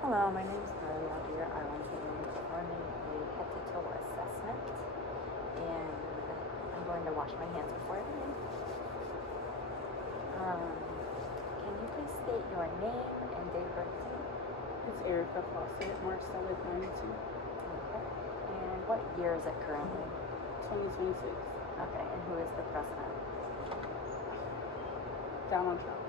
Hello, my name is Maria here. I want to perform a head-to-toe assessment, and I'm going to wash my hands before I begin. Can you please state your name and date of birth to me? It's Erica Fawcett, March 7th, 92. Okay. And what year is it currently? 2026. Okay, and who is the president? Donald Trump.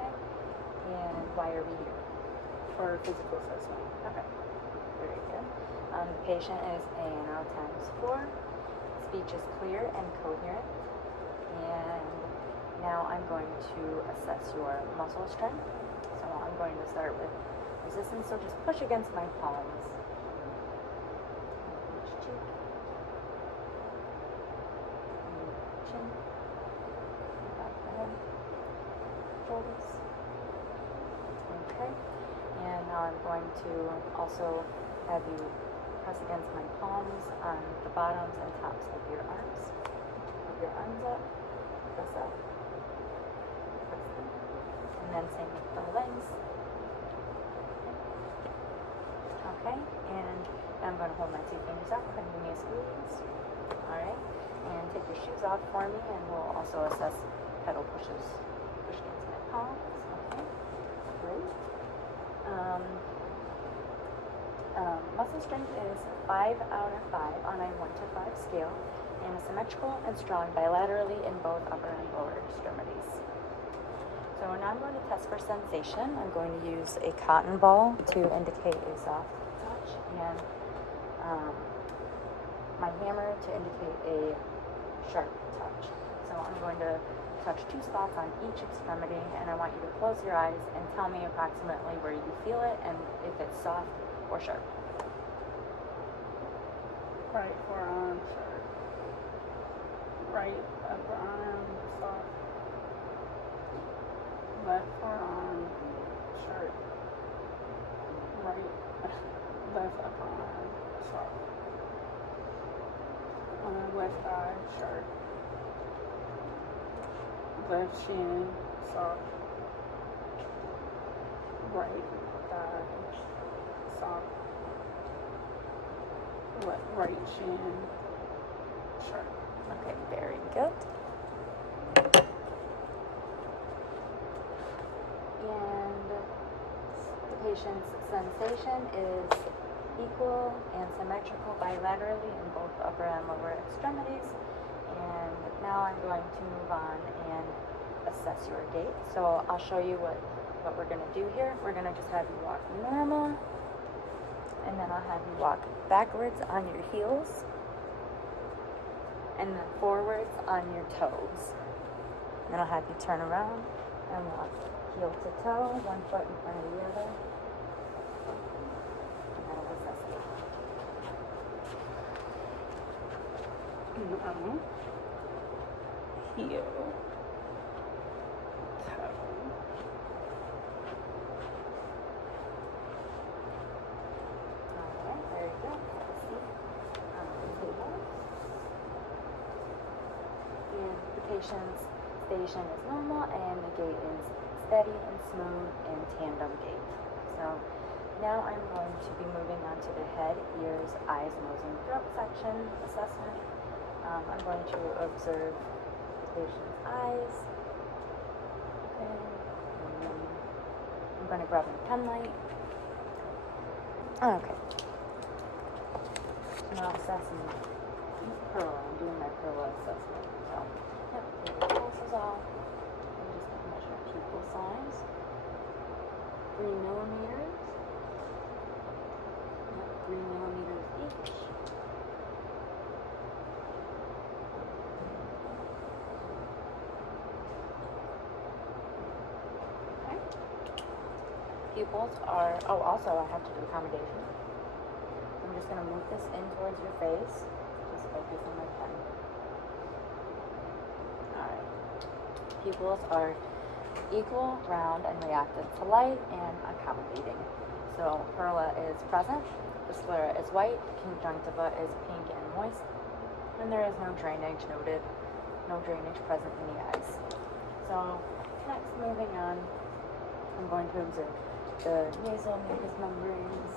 Okay. And why are we here? For physical assessment. Okay. Very good. The patient is a now times 4. Speech is clear and coherent. And now I'm going to assess your muscle strength. So I'm going to start with resistance. So just push against my palms. Each cheek. And chin. Back of the head. Shoulders. Okay. And now I'm going to also have you press against my palms on the bottoms and tops of your arms. Put your arms up, press up, press down, and then same with the legs. Okay, and I'm going to hold my 2 fingers up, go ahead and give me a squeeze. Alright, and take your shoes off for me, and we'll also assess pedal pushes. Push against my palms. Okay, great. Muscle strength is 5 out of 5 on a 1 to 5 scale, and is symmetrical and strong bilaterally in both upper and lower extremities. So now I'm going to test for sensation. I'm going to use a cotton ball to indicate a soft touch, and my hammer to indicate a sharp touch. So I'm going to touch 2 spots on each extremity, and I want you to close your eyes and tell me approximately where you feel it and if it's soft or sharp. Right forearm, sharp. Right upper arm, soft. Left forearm, sharp. Right, left upper arm, soft. Left thigh, sharp. Left shin, soft. Right thigh, soft. Right shin, sharp. Okay, very good. And the patient's sensation is equal and symmetrical bilaterally in both upper and lower extremities. And now I'm going to move on and assess your gait. So I'll show you what we're going to do here. We're going to just have you walk normal, and then I'll have you walk backwards on your heels, and then forwards on your toes. And then I'll have you turn around and walk heel to toe, 1 foot in front of the other. And that'll assess it. Heel, toe. Alright, very good. Have a seat on the table. And the patient's station is normal, and the gait is steady and smooth and tandem gait. So now I'm going to be moving on to the head, ears, eyes, nose, and throat section assessment. I'm going to observe the patient's eyes. Okay. And then I'm going to grab my pen light. Okay. Now assessing Perla. I'm doing my Perla assessment. So, yep, take your glasses off. I'm just going to measure pupil size. 3 millimeters. Yep, 3 millimeters each. Okay. Pupils are, also I have to do accommodation. I'm just going to move this in towards your face. Just focus on my pen. Alright. Pupils are equal, round, and reactive to light, and accommodating. So Perla is present, the sclera is white, conjunctiva is pink and moist, and there is no drainage noted, no drainage present in the eyes. So next, moving on, I'm going to observe the nasal mucous membranes.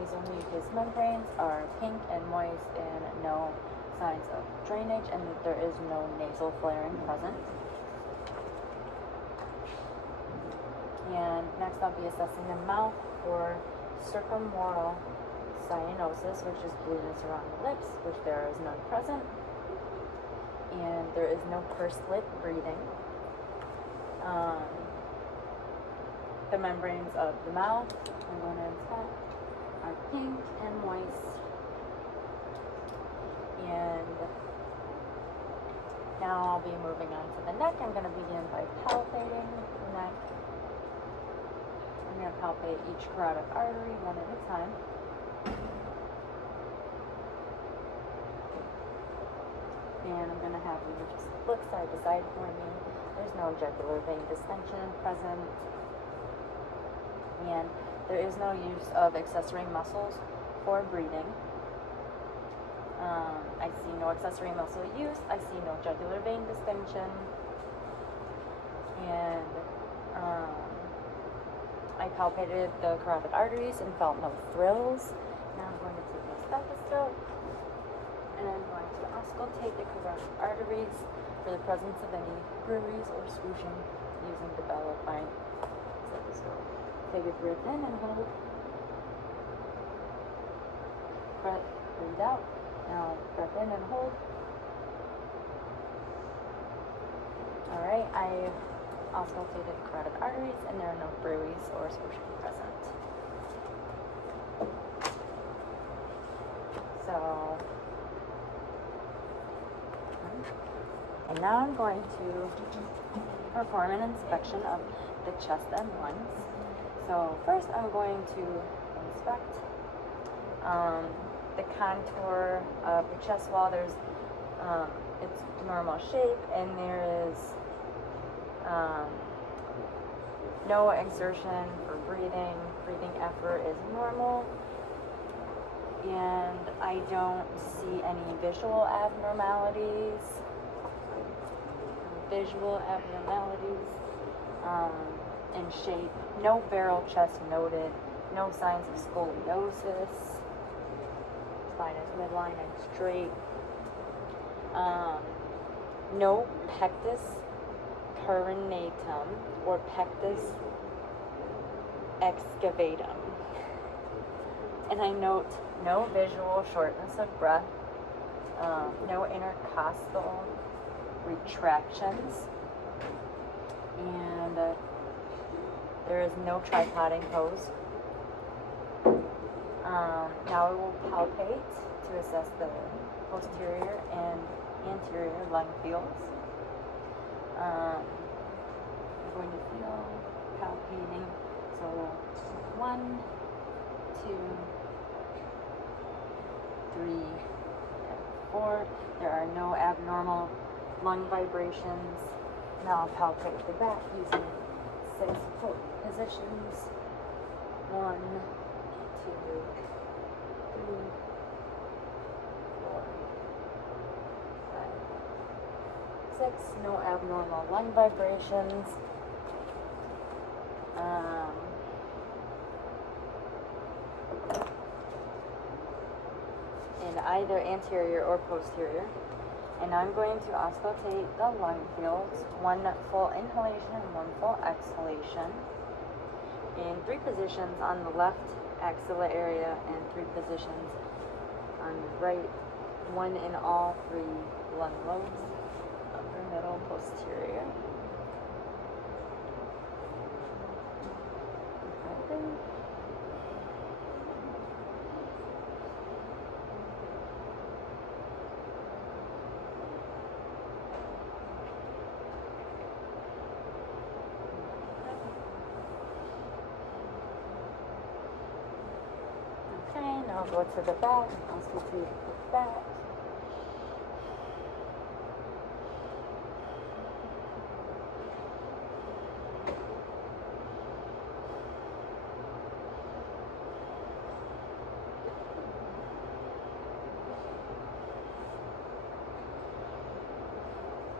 Nasal mucous membranes are pink and moist and no signs of drainage, and there is no nasal flaring present. And next I'll be assessing the mouth for circumoral cyanosis, which is blueness around the lips, which there is none present. And there is no pursed lip breathing. The membranes of the mouth, I'm going to inspect, are pink and moist. And now I'll be moving on to the neck. I'm going to begin by palpating the neck. I'm going to palpate each carotid artery one at a time. And I'm going to have you just look side to side for me. There's no jugular vein distension present. And there is no use of accessory muscles for breathing. I see no accessory muscle use. I see no jugular vein distension. And I palpated the carotid arteries and felt no thrills. Now I'm going to take my stethoscope and I'm going to auscultate the carotid arteries for the presence of any bruise or swooshing using the bell of my stethoscope. Take a breath in and hold. Breathe out. Now breath in and hold. Alright, I auscultated carotid arteries and there are no bruise or swooshing present. So, and now I'm going to perform an inspection of the chest and lungs. So first I'm going to inspect the contour of the chest wall. There's it's normal shape and there is no exertion for breathing. Breathing effort is normal. And I don't see any visual abnormalities. In shape. No barrel chest noted. No signs of scoliosis. Spine is midline and straight. No pectus carinatum or pectus excavatum. And I note no visual shortness of breath, no intercostal retractions, and there is no tripoding pose. Now I will palpate to assess the posterior and anterior lung fields. I'm going to feel palpating. So 1, 2, 3, and 4. There are no abnormal lung vibrations. Now I'll palpate the back using 6 positions. 1, 2, 3, 4, 5, 6. No abnormal lung vibrations. In either anterior or posterior. And I'm going to auscultate the lung fields, 1 full inhalation and 1 full exhalation, in 3 positions on the left axilla area and 3 positions on the right, 1 in all 3 lung lobes, upper, middle, posterior. I'll go to the back, auscultate the back.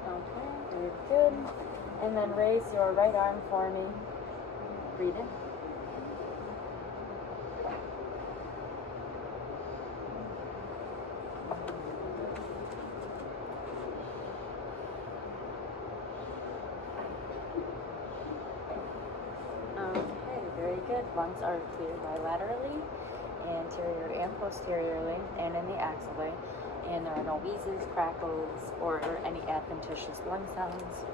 Okay, very good. And then raise your right arm for me Breathe in. Okay, very good. Lungs are clear bilaterally, anterior and posteriorly, and in the axillary. And there are no wheezes, crackles, or any adventitious lung sounds.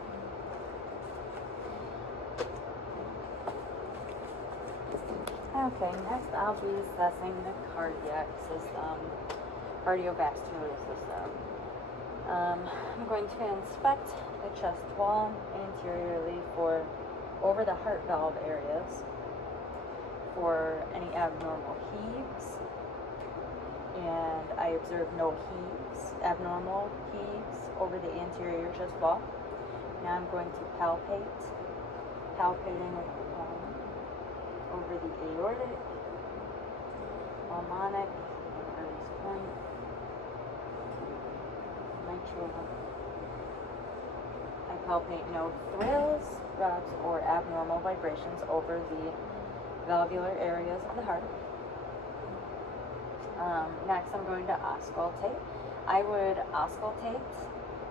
Okay, next I'll be assessing the cardiac system, cardiovascular system. I'm going to inspect the chest wall anteriorly for over the heart valve areas for any abnormal heaves, and I observe no heaves, abnormal heaves over the anterior chest wall. Now I'm going to palpating with the palm over the aortic, pulmonic, Ernst point, mitral. I palpate no thrills, rubs, or abnormal vibrations over the valvular areas of the heart. Next, I'm going to auscultate. I would auscultate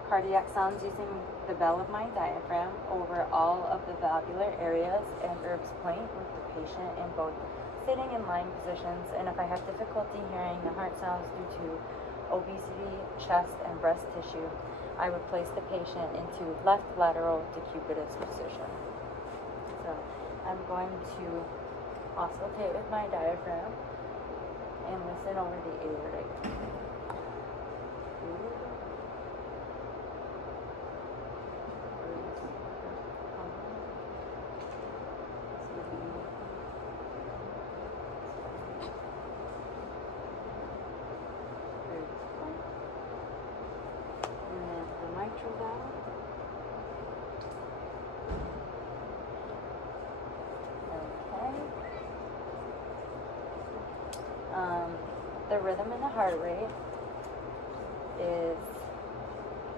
cardiac sounds using the bell of my diaphragm over all of the valvular areas and Erb's point with the patient in both sitting and lying positions. And if I have difficulty hearing the heart sounds due to obesity, chest, and breast tissue, I would place the patient into left lateral decubitus position. So I'm going to auscultate with my diaphragm and listen over the aortic. And then the mitral valve. Okay. The rhythm in the heart rate is,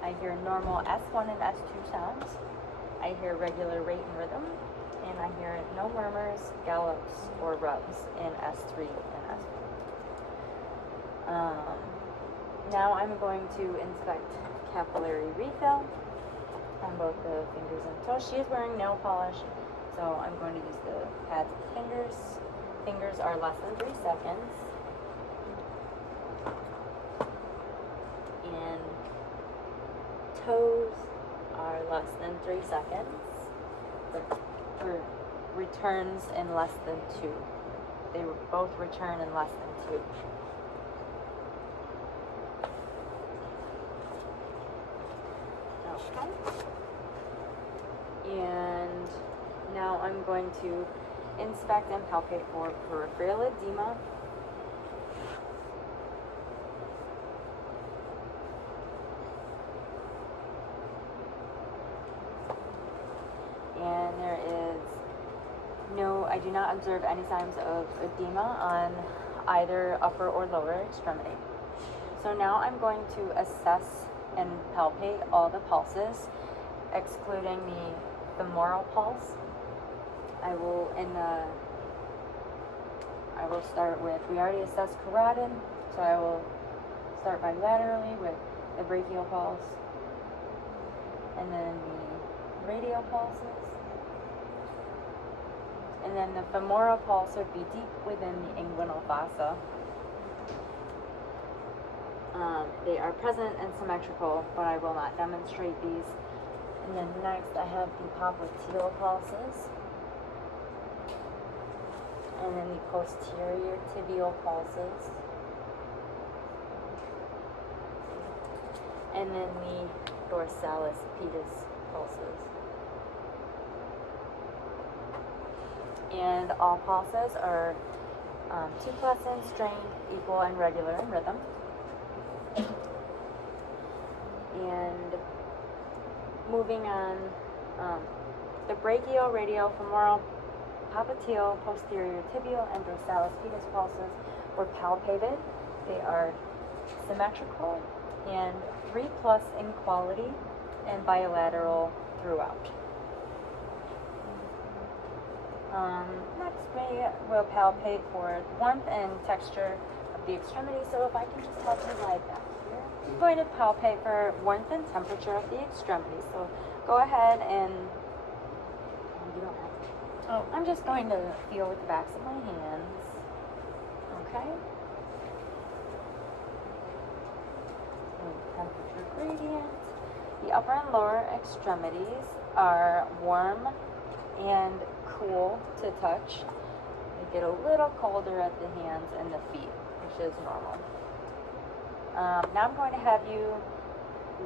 I hear normal S1 and S2 sounds. I hear regular rate and rhythm, and I hear no murmurs, gallops, or rubs in S3 and S4. Now I'm going to inspect capillary refill on both the fingers and toes. She is wearing nail polish, so I'm going to use the pads of the fingers. Fingers are less than 3 seconds. And toes are less than 3 seconds. For returns in less than 2. They both return in less than 2. Okay. And now I'm going to inspect and palpate for peripheral edema. And there is no, I do not observe any signs of edema on either upper or lower extremity. So now I'm going to assess and palpate all the pulses, excluding the femoral pulse. I will start with, we already assessed carotid, so I will start bilaterally with the brachial pulse, and then the radial pulses. And then the femoral pulse would be deep within the inguinal fossa. They are present and symmetrical, but I will not demonstrate these. And then next I have the popliteal pulses. And then the posterior tibial pulses. And then the dorsalis pedis pulses. And all pulses are 2+ in strength, equal and regular in rhythm. And moving on, the brachial, radial, femoral, popliteal, posterior tibial, and dorsalis pedis pulses were palpated. They are symmetrical and 3+ in quality and bilateral throughout. Next, we will palpate for warmth and texture of the extremity. So if I can just have you lie back here. I'm going to palpate for warmth and temperature of the extremity. So go ahead and you don't have to. Oh. I'm just going to feel with the backs of my hands. Okay. Temperature gradient. The upper and lower extremities are warm and cool to touch. They get a little colder at the hands and the feet, which is normal. Now I'm going to have you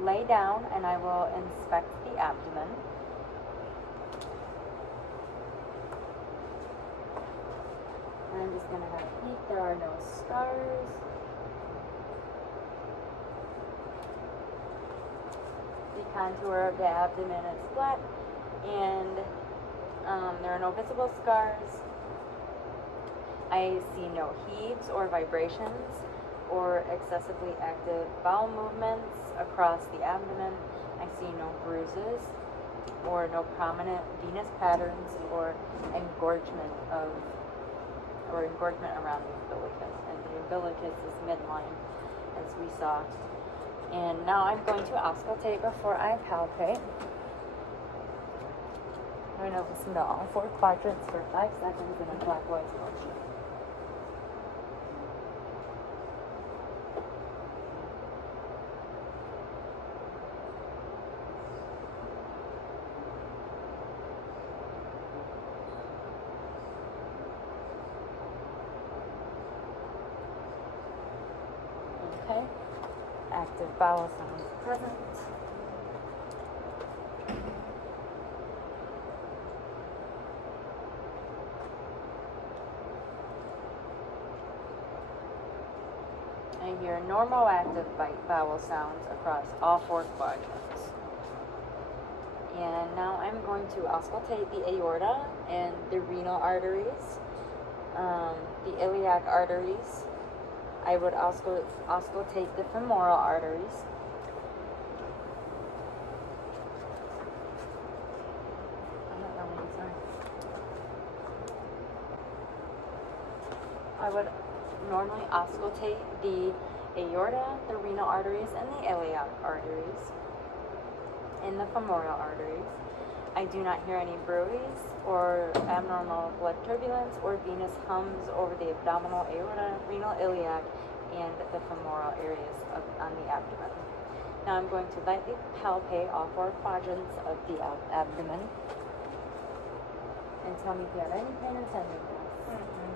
lay down and I will inspect the abdomen. And I'm just going to have a peek. There are no scars. The contour of the abdomen is flat, and there are no visible scars. I see no heaves or vibrations or excessively active bowel movements across the abdomen. I see no bruises or no prominent venous patterns or engorgement around the umbilicus. And the umbilicus is midline, as we saw. And now I'm going to auscultate before I palpate. I'm going to listen to all 4 quadrants for 5 seconds in a clockwise motion. Okay. Active bowel sounds present. I hear normal active bowel sounds across all 4 quadrants. And now I'm going to auscultate the aorta and the renal arteries, the iliac arteries. I would auscultate the femoral arteries. I would normally auscultate the aorta, the renal arteries, and the iliac arteries, and the femoral arteries. I do not hear any bruits or abnormal blood turbulence or venous hums over the abdominal aorta, renal iliac, and the femoral areas on the abdomen. Now I'm going to lightly palpate all 4 quadrants of the abdomen and tell me if you have any pain or tenderness. Mm-hmm.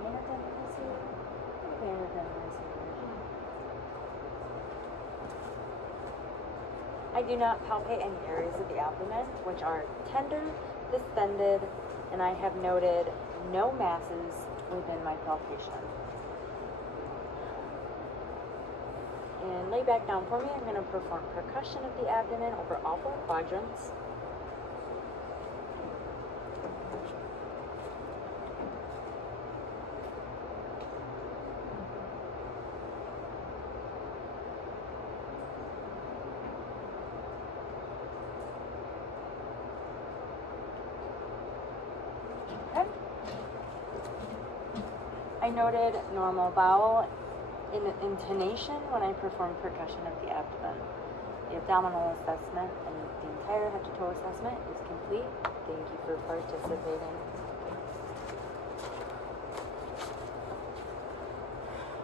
Pain or tenderness here? Pain or tenderness here? I do not palpate any areas of the abdomen which are tender, distended, and I have noted no masses within my palpation. And lay back down for me. I'm going to perform percussion of the abdomen over all 4 quadrants. Okay. I noted normal bowel intonation when I perform percussion of the abdomen. The abdominal assessment and the entire head to toe assessment is complete. Thank you for participating.